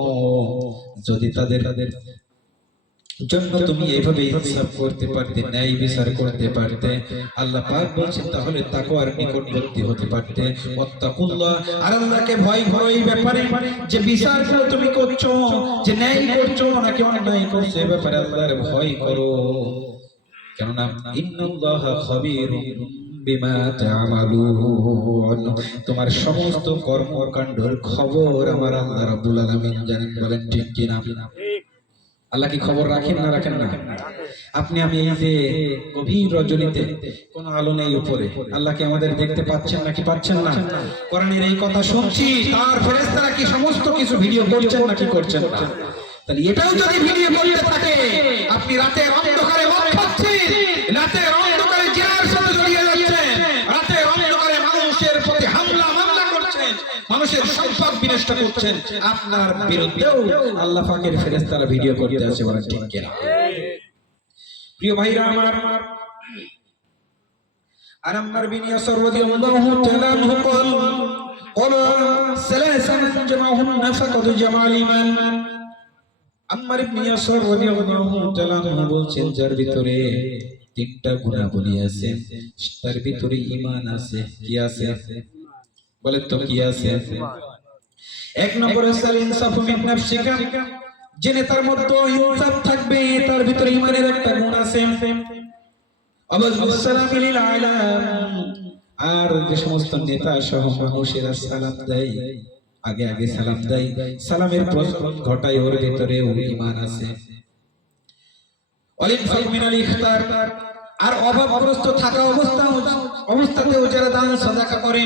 যদি তাদের জন্য তুমি এইভাবে ইনসাফ করতে পারতে, ন্যায় বিচার করতে পারতে, আল্লাহ পাক বলছেন তাহলে তাকওয়ার নিকটবর্তী হতে পারতে। ওয়াত্তাকুল্লাহ, আর আল্লাহকে ভয় করো এই ব্যাপারে যে বিচার তুমি করছো, যে ন্যায় করছো নাকি অন্যায় করছো, এই ব্যাপারে আল্লাহর ভয় করো। কেননা ইন্নাল্লাহা খাবীরুম বিমা তা'মালুন, তোমার সমস্ত কর্মকাণ্ডের খবর আমার আল্লাহ রাব্বুল আলামিন জানেন। বলেন ঠিক কিনা? আল্লাহ কি খবর রাখেন না রাখেন না? আপনি আমি এই যে গভীর রজনীতে কোনো আলো নেই উপরে, আল্লাহ কি আমাদের দেখতে পাচ্ছেন নাকি পাচ্ছেন না? কোরআনের এই কথা শুনছি, তার ফেরেশতারা কি সমস্ত কিছু ভিডিও করছেন নাকি করছেন না? তাহলে এটাও যদি ভিডিও করতে থাকে, আপনি রাতের অন্ধকারে মদ খাচ্ছেন, রাতের অন্ধকারে জিনার সাথে জড়িয়ে যাচ্ছেন, রাতের অন্ধকারে মানুষের প্রতি হামলা মামলা করছেন, মানুষের সম্পদ বিনষ্ট করছেন, আপনার বিরুদ্ধেও আল্লাহ পাকের ফেরেশতারা ভিডিও করতে আছে। বলেন ঠিক কিনা? প্রিয় ভাইরা আমার, আম্মার বিন ইয়াসির রাদিয়াল্লাহু তাআলা আনহু ক্বালা সালাসাতুন জামাহুন্না ফাকাদ জামাল ঈমান। আম্মার ইবনে ইয়াসির রাদিয়াল্লাহু তাআলা আনহু বলছেন, যার ভিতরে তিনটা গুণাবলী আছে, তার ভিতরে ঈমান আছে। কি আছে? বলেন তো কি আছে? এক নম্বরে সাল ইনসাফু মিন নাফসিকা, জেনে তার মধ্যে ইনসাফ থাকবে, তার ভিতরে ঈমানের একটা গুণ আছে। আবুসালাম লিল আলাম, আর যে সমস্ত নেতা সহ মানুষেরা সালাম দেয়, আগে আগে সালাম দেয়, সালামের প্রচলন ঘটায়, ওর ভিতরে ঈমান আছে। ওয়ালিনফাক মিনাল ইখতার, আর অভাবগ্রস্ত থাকা অবস্থাতেও যারা দান সাদাকা করে,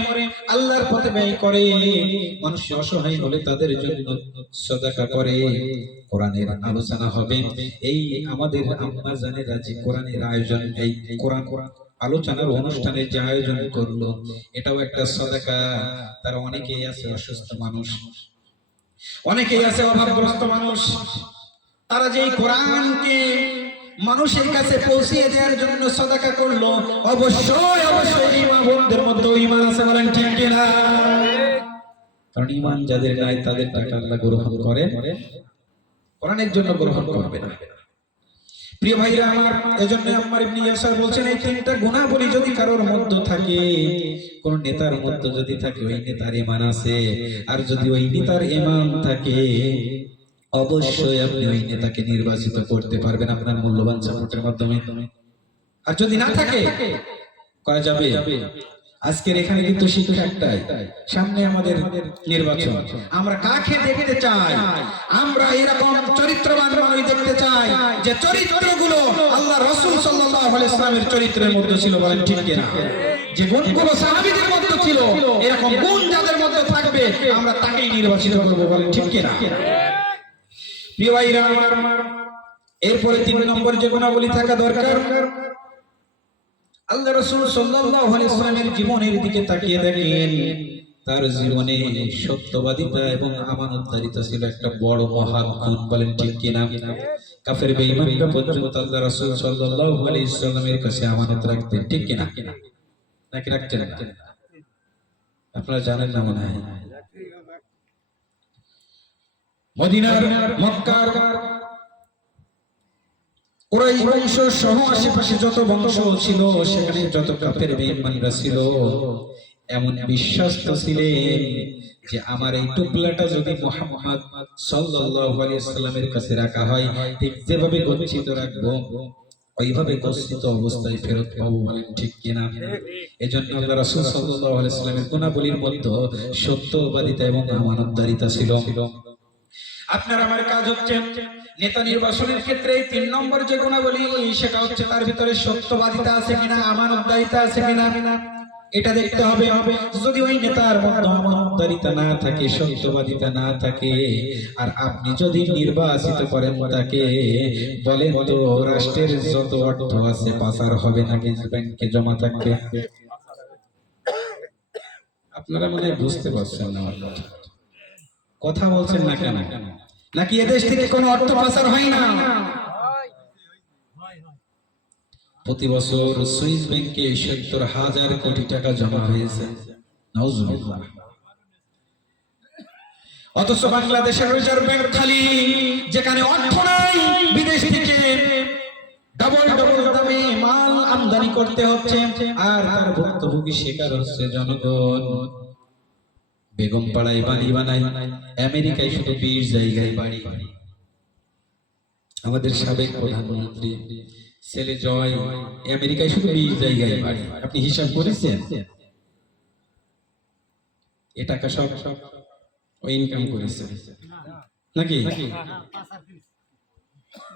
আল্লাহর পথে ব্যয় করে, মানুষ অসহায় হলে তাদের জন্য সাদাকা করে। কোরআনের আলোচনা হবে, এই আমাদের আম্মা জানেরা যে কোরআনের আয়োজন, এই কোরআন আলোচনার অনুষ্ঠানে যে আয়োজন করলো, এটাও একটা সাদাকা। তার অনেকেই আছে অসুস্থ মানুষ, অনেকেই আছে অভাবগ্রস্ত মানুষ, তারা যে কোরআনকে মানুষের কাছে পৌঁছে দেওয়ার জন্য সাদাকা করলো, অবশ্যই অবশ্যই এই মা বোনদের মধ্যে ঈমান আছে। বলেন ঠিক কিনা? কারণ ঈমান যাদের নাই তাদের টাকা আল্লাহ গ্রহণ করে, কোরআনের জন্য গ্রহণ করবে না। প্রিয় ভাইরা আমার, এজন্য আম্মার ইবনে ইয়াসির বলছেন, এই তিনটা গুণাবলী যদি কারোর মধ্যে থাকে, কোন নেতার মধ্যে যদি থাকে, ওই নেতার ঈমান আছে। আর যদি ওই নেতার ঈমান থাকে, অবশ্যই আপনি ওই নেতাকে নির্বাচিত করতে পারবেন আপনার মূল্যবান সাপোর্টের মাধ্যমে। আর যদি না থাকে, করা যাবে? আজকের এখানে কিন্তু শিক্ষা একটাই, সামনে আমাদের নির্বাচন। আমরা কাকে দেখতে চাই? আমরা এরকম চরিত্রবান মানুষ দেখতে চাই যে চরিত্রগুলো আল্লাহ রাসূল সাল্লাল্লাহু আলাইহি ওয়াসাল্লামের চরিত্রের মধ্যে ছিল। বলেন ঠিক কিনা? যে গুণগুলো সাহাবীদের মধ্যে ছিল, এরকম গুণ যাদের মধ্যে থাকবে, আমরা তাকেই নির্বাচিত করব। বলেন ঠিক কিনা? প্রিয় ভাইরা আমার, এরপরে ৩ নম্বর যে গুণাবলী থাকা দরকার, আল্লাহ রাসূল সাল্লাল্লাহু আলাইহি ওয়াসাল্লামের জীবনের দিকে তাকিয়ে দেখেন, তার জীবনে সত্যবাদিতা এবং আমানতদারিতা ছিল একটা বড় মহৎ গুণ। বলেন ঠিক কিনা? কাফের বেঈমানরা পর্যন্ত আল্লাহ রাসূল সাল্লাল্লাহু আলাইহি ওয়াসাল্লামের কাছে আমানত রাখতেন। ঠিক কিনা? নাকি রাখতেন না? আপনারা জানেন না মনে হয়। মদিনার, মক্কার কুরাইশ বংশ সহ আশেপাশে যত বংশ ছিল, সেখানে যত কাফের বেঈমানরা ছিল, এমন বিশ্বস্ত ছিলেন যে আমার এই টুকলাটা যদি মুহাম্মদ সাল্লাল্লাহু আলাইহি ওয়াসাল্লামের কাছে রাখা হয়, ঠিক যেভাবে গচ্ছিত রাখবো ওইভাবে গচ্ছিত অবস্থায় ফেরত পাবো। বলেন ঠিক কিনা? এজন্য আল্লাহ রাসূল সাল্লাল্লাহু আলাইহি ওয়াসাল্লামের গুণাবলীর মধ্যে সত্যবাদিতা এবং আমানতদারিতা ছিল। আপনার আমার কাজ হচ্ছে নেতা নির্বাচনের ক্ষেত্রে 3 নম্বর যে গুণাবলী, সেটা হচ্ছে তার ভিতরে সত্যবাদিতা আছে কিনা, আমানতদারিতা আছে কিনা, এটা দেখতে হবে। যদি ওই নেতার মধ্যে আমানতদারিতা না থাকে, সত্যবাদিতা না থাকে, আর আপনি যদি নির্বাচিত করেন তাকে, বলেন তো রাষ্ট্রের যত অর্থ আছে পাচার হবে নাকি ব্যাংকে জমা থাকবে? আপনারা মনে হয় বুঝতে পারছেন না আমার কথা বলছেন না কেন? নাকি এদেশ থেকে কোনো অর্থ পাচার হয় না? প্রতি বছর সুইস ব্যাংকে ৭০,০০০ কোটি টাকা জমা হয়েছে। নাউজুবিল্লাহ। অথচ বাংলাদেশের রিজার্ভ ব্যাংক খালি, যেখানে অর্থ নাই, বিদেশ থেকে ডাবল দামে মাল আমদানি করতে হচ্ছে, আর তার ভুক্তভোগী শিকার হচ্ছে জনগণ। বেগম পাড়ায় বাড়ি বানায়, আমেরিকায় শুধু 20 জায়গায় বাড়ি। আমাদের সাবেক প্রধানমন্ত্রী ছেলে জয় আমেরিকায় শুধু 20 জায়গায় বাড়ি। আপনি হিসাব করেছেন? এ টাকা সব ওই ইনকাম করেছে নাকি?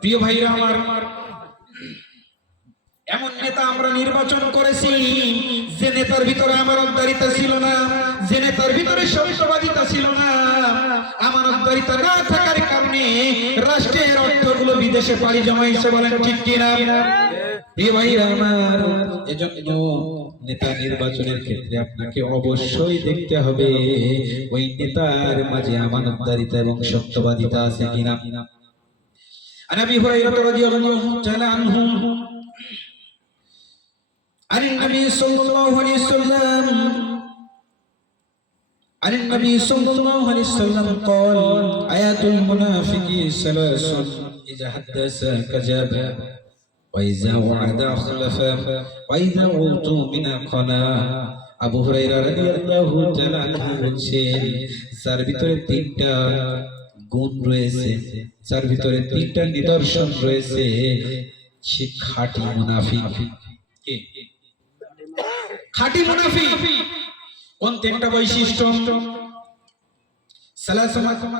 প্রিয় ভাইরা আমার, এমন নেতা আমরা নির্বাচন করেছি যে নেতার ভিতরে আমানতদারিতা ছিল না, যে নেতার ভিতরে সত্যবাদিতা ছিল না। আমানতদারিতা না থাকার কারণে রাষ্ট্রের অর্থগুলো বিদেশে পাড়ি জমাইছে। বলেন ঠিক কিনা? প্রিয় ভাইরা আমার, এজন্য নেতা নির্বাচনের ক্ষেত্রে আপনাকে অবশ্যই দেখতে হবে ওই নেতার মাঝে আমানতদারিতা এবং সত্যবাদিতা আছে কিনা। আন আবি হুরায়রা রাদিয়াল্লাহু তাআলা আনহু عن النبي صلى الله عليه وسلم عن النبي صلى الله عليه وسلم قال آيات المنافق ثلاث إذا حدث كذب وإذا وعد أخلف وإذا أؤتمن خان। আবু হুরায়রা রাদিয়াল্লাহু তাআলা আনহু বলেন, যার ভিতরে 3টা গুণ রয়েছে, যার ভিতরে 3টা নিদর্শন রয়েছে, সে খাঁটি মুনাফিক। কে খাঁটি মুনাফিক? কোন 3টা বৈশিষ্ট্য?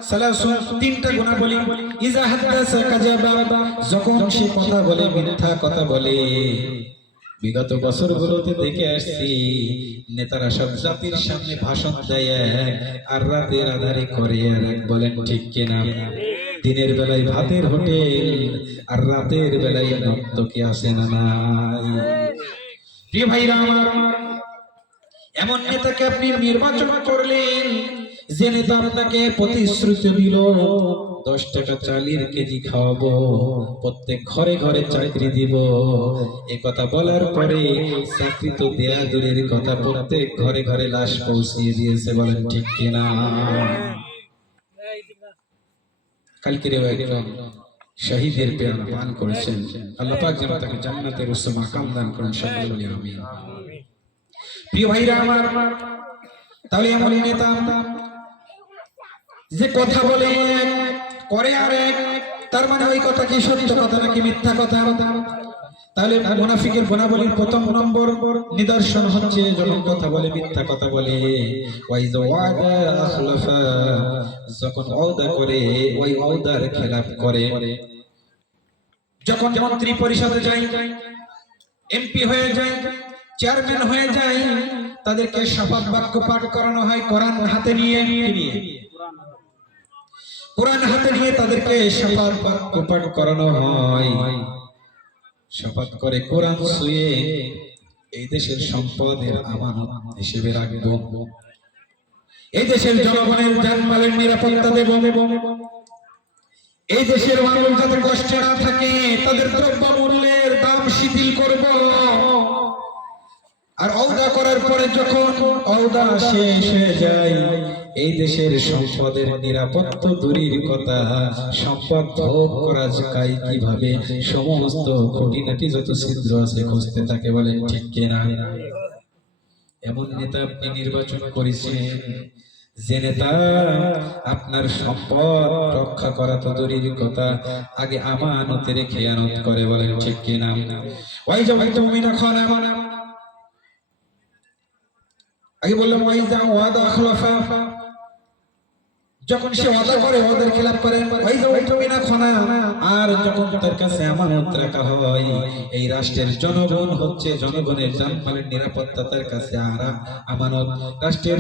সালাসুন 3টা গুণাবলী। ইজা হাদাসা কাযাবা, যখন সে কথা বলে মিথ্যা কথা বলে। বিগত বছরগুলোতে দেখে আসছি নেতারা সব জাতির সামনে ভাষণ দেয় আর রাতের আধারে করে আর এক। বলেন ঠিক কিনা? দিনের বেলায় ভাতের হোটেল আর রাতের বেলায় নর্তকী আসে না নাই? প্রিয় ভাইরা আমার, এমন নেতাকে আপনি নির্বাচন করলেন যে নেতা আপনাকে প্রতিশ্রুতি দিল 10 টাকা চালের কেজি খাওয়াবো, প্রত্যেক ঘরে ঘরে চাকরি দিব। এই কথা বলার পরে চাকরি তো দেয়া দূরের কথা, প্রত্যেক ঘরে ঘরে লাশ পৌঁছিয়ে দিয়েছে। বলেন ঠিক কিনা? কালকে একজন শহীদের পেয়ার পান করেছেন। আল্লাহ পাক যেন তাকে জান্নাতের উচ্চ মাকাম দান করেন। সকলে বলি আমিন। প্রিয় ভাইরা আমার, তাহলে এমন নেতা যে কথা বলে করে আরেক, তার মানে ওই কথা কি সত্য কথা নাকি মিথ্যা কথা? তাহলে মুনাফিকের গুণাবলীর 1ম নম্বর নিদর্শন হচ্ছে যখন কথা বলে মিথ্যা কথা বলে। ওয়াইযা ওয়াদা আখলাফা, যখন ওয়াদা করে ওই ওয়াদার খেলাফ করে। যখন মন্ত্রী পরিষদে যায়, এমপি হয়ে যায়, চেয়ারম্যান হয়ে যায়, তাদেরকে শপথ বাক্য পাঠ করানো হয় কোরআন হাতে নিয়ে। কোরআন হাতে নিয়ে তাদেরকে শপথ বাক্য পাঠ করানো হয়। শপথ করে কোরআন ছুঁয়ে এই দেশের সম্পদের আমানত হিসেবে রাখবো, এই দেশের জনগণের জানমালের নিরাপত্তা দেব, এই দেশের মানুষ যাতে কষ্টে না থাকে, তাদের দ্রব্যমূল্যের দাম শিথিল করব। আর ওয়াদা করার পরে যখন ওয়াদা শেষ হয়ে যায়, এই দেশের সম্পদের নিরাপত্তা দূরের কথা, সম্পদ ভোগ করা যায় কিভাবে, সমস্ত খুঁটিনাটি যত ছিদ্র আছে খুঁজতে থাকে। বলেন ঠিক কিনা? এমন নেতা আপনি নির্বাচন করেছেন যে নেতা আপনার সম্পদ রক্ষা করা তো দূরের কথা, আগে আমানতের খেয়ানত করে। বলেন ঠিক কিনা? ওই যে তুমি না খানা, আগে বললাম ওই যা ওয়াদা খলাফা, যখন সে ওয়াদা করে ওয়াদার খেলাপ করে। ওই যে তুমি না খানা, আর যখন তার কাছে আমানত রাখা হয়, এই রাষ্ট্রের জনগণ হচ্ছে জনগণের জানমালের নিরাপত্তা তার কাছে আর আমানত। রাষ্ট্রের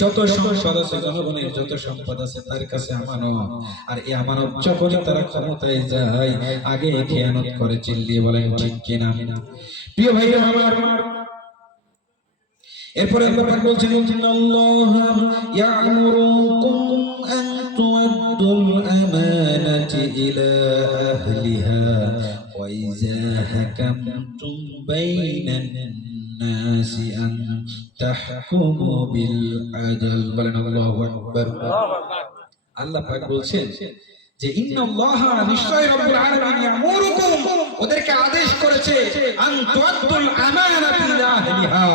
যত সম্পদ আছে, জনগণের যত সম্পদ আছে তার কাছে আমানত। আর এই আমানত যখনই তারা ক্ষমতায় যায়, আগে খেয়ানত করে। চিল্লিয়ে বলেন ঠিক কিনা? প্রিয় ভাইরা আমার, এরপরে আল্লাহ পাক বলছেন ইন্নাল্লাহা ইয়া'মুরুকুম আন তু'আদ্দুল আমানাতি ইলা আহলিহা ওয়া ইযা হাকামতুম বাইনান নাসি আন তাহকুমু বিল আদল। বলেন আল্লাহু আকবার। আল্লাহ পাক বলছেন যে ইন্নাল্লাহা, নিশ্চয় রব্বুল আলামিন, ইয়া'মুরুকুম, ওদেরকে আদেশ করেছে, আন তু'আদ্দুল আমানাতি ইলা আহলিহা,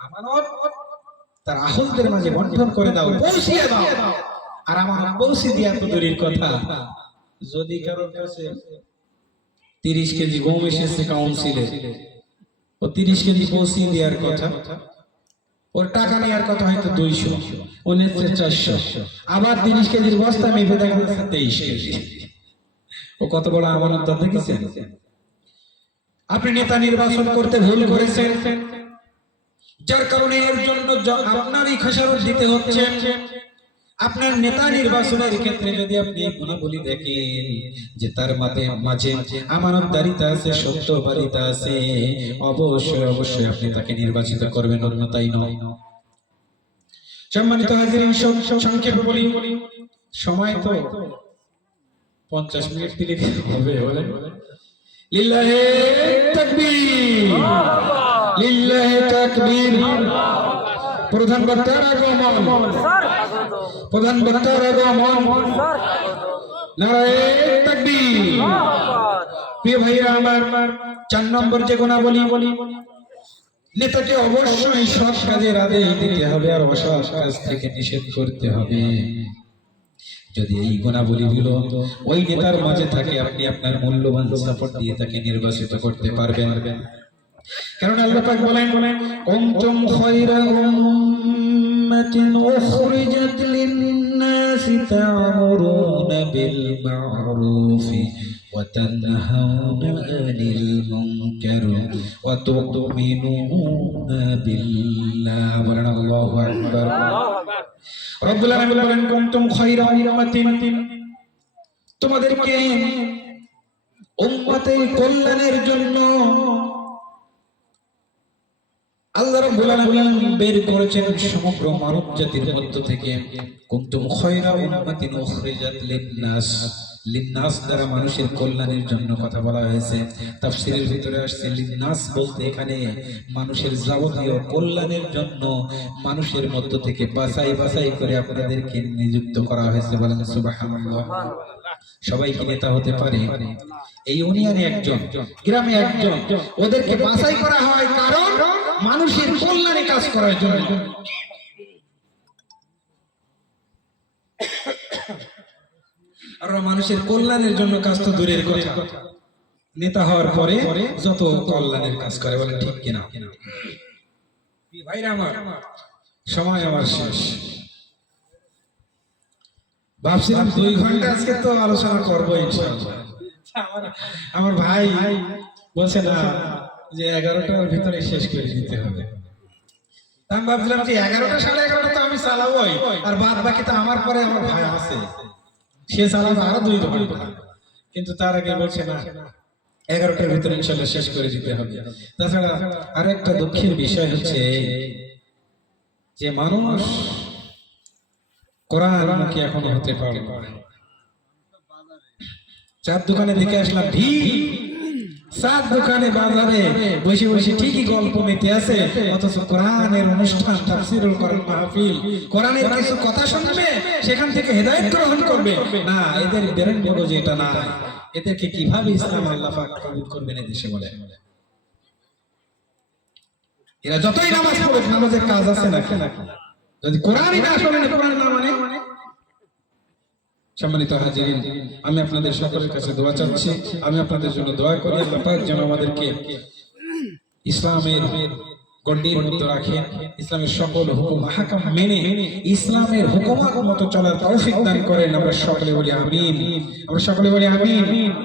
আমানত তার আহলদের মাঝে বন্টন করে দাও, পৌঁছিয়ে দাও। আর আমানত পৌঁছে দিয়া তো দূরের কথা, যদি কারোর কাছে 30 কেজি গম এসেছে কাউন্সিলে, ও 30 কেজি পৌঁছিয়ে দেওয়ার কথা, ওর টাকা নেওয়ার কথা হয়তো 200, ও নেচ্ছে 400, আবার 30 কেজির বস্তা মেপে দেখা যাচ্ছে 23 কেজি। ও কত বড় আমানত দেখেছেন? আপনি নেতা নির্বাচন করতে ভুল করেছেন, যার কারণে এর জন্য আপনারই খেসারত দিতে হচ্ছে। আপনার নেতা নির্বাচনের ক্ষেত্রে যদি আপনি গুণাবলী দেখেন যে তার মাঝে আমানতদারিতা আছে, সত্যবাদিতা আছে, অবশ্যই অবশ্যই আপনি তাকে নির্বাচিত করবেন, অন্যথায় নয়। সম্মানিত হাজিরিন, সংক্ষেপে বলি, সময় তো 50 মিনিট দিলে হবে। বলেন লিল্লাহি তাকবীর, লিল্লাহি তাকবীর। প্রধান বক্তার আগমন, প্রধান বক্তার আগমন, নারায়ে তাকবীর। প্রিয় ভাইরা আমার, 4 নম্বর যে গুণাবলী, নেতাকে অবশ্যই সৎ কাজের আদেশ দিতে হবে আর অসৎ কাজ থেকে নিষেধ করতে হবে। যদি এই গুণাবলীগুলো ওই নেতার মাঝে থাকে, আপনি আপনার মূল্যবান সাপোর্ট দিয়ে তাকে নির্বাচিত করতে পারবেন। কারণ আল্লাহ পাক বলেন, কুনতুম খায়রা উম্মাতিন উখরিজাত লিন-নাসি তা'মুরুনা বিল মা'রুফি ওয়া তানহাউনা আনিল মুনকার ওয়া তু'মিনুনা বিল্লাহ। বলেন আল্লাহু আকবার। রব্বুল আলামিন বলেন, কুনতুম খায়রা উম্মাতিন, তোমাদেরকে উম্মতের কল্যাণের জন্য আল্লাহ রাব্বুল আলামিন বের করেছেন সমগ্র মানব জাতির মধ্য থেকে। কুনতুম খায়রা উম্মাতিন উখরিজাত লিন-নাস, লিন-নাস দ্বারা মানুষের কল্যাণের জন্য কথা বলা হয়েছে। তাফসীরের ভিতরে আসছে লিন-নাস বলতে এখানে মানুষের যাবতীয় কল্যাণের জন্য মানুষের মধ্য থেকে বাছাই বাছাই করে আপনাদেরকে নিযুক্ত করা হয়েছে। বলেন সুবহানাল্লাহ। সবাই কি নেতা হতে পারে? এই ইউনিয়নে একজন, গ্রামে একজন, ওদেরকে বাছাই করা হয় কারণ মানুষের কল্যাণে কাজ করার জন্য। আর মানুষের কল্যাণের জন্য কাজ তো দূরের কথা, নেতা হওয়ার পরে যত কল্যাণের কাজ করে। বলেন ঠিক কিনা? ভাইরা আমার, সময় আমার শেষ। ভাবছিলাম 2 ঘন্টা আজকে তো আলোচনা করবো ইনশাআল্লাহ। আমার ভাই বলছে না যে 11টার ভিতরে শেষ করে দিতে হবে। আমি ভাবছিলাম যে 11টা 11:30 তো আমি চালাবোই, আর বাদ বাকি তো আমার পরে আমার ভাই আছে, সে চালাবে আরো 2 ঘন্টা। কিন্তু তার আগে বলছে না 11টার ভিতরে ইনশাআল্লাহ শেষ করে দিতে হবে। তাছাড়া আরেকটা দুঃখের বিষয় হচ্ছে যে মানুষ কোরআন মুখী এখনো হতে পারে না। চার দোকানে দেখে আসলাম ভিড়, সাত দোকানে বাজারে বসে বসে ঠিকই গল্প মেতে আছে, অথচ কোরআনের অনুষ্ঠান, তাফসীরুল কোরআন মাহফিল, কোরআনের কিছু কথা শুনবে, সেখান থেকে হেদায়েত গ্রহণ করবে না। এদের ব্রেন মগজ এটা না। এদেরকে কিভাবে ইসলাম আল্লাহ পাক কবুল করবেন এদেশে বলে? এরা যতই নামাজ পড়ুক, নামাজের কাজ আছে না, যদি কোরআনই না শোনেন, কোরআন না মানে। সম্মানিত হাজিরিন, আমি আপনাদের সকলের কাছে দোয়া চাচ্ছি, আমি আপনাদের জন্য দোয়া করি আল্লাহ পাক যেন আমাদেরকে ইসলামের গণ্ডির মধ্যে রাখেন, ইসলামের সকল হুকুম আহকাম মেনে ইসলামের হুকুমাত মতো চলার তৌফিক দান করেন। আমরা সকলে বলি আমিন, আমরা সকলে বলি আমিন।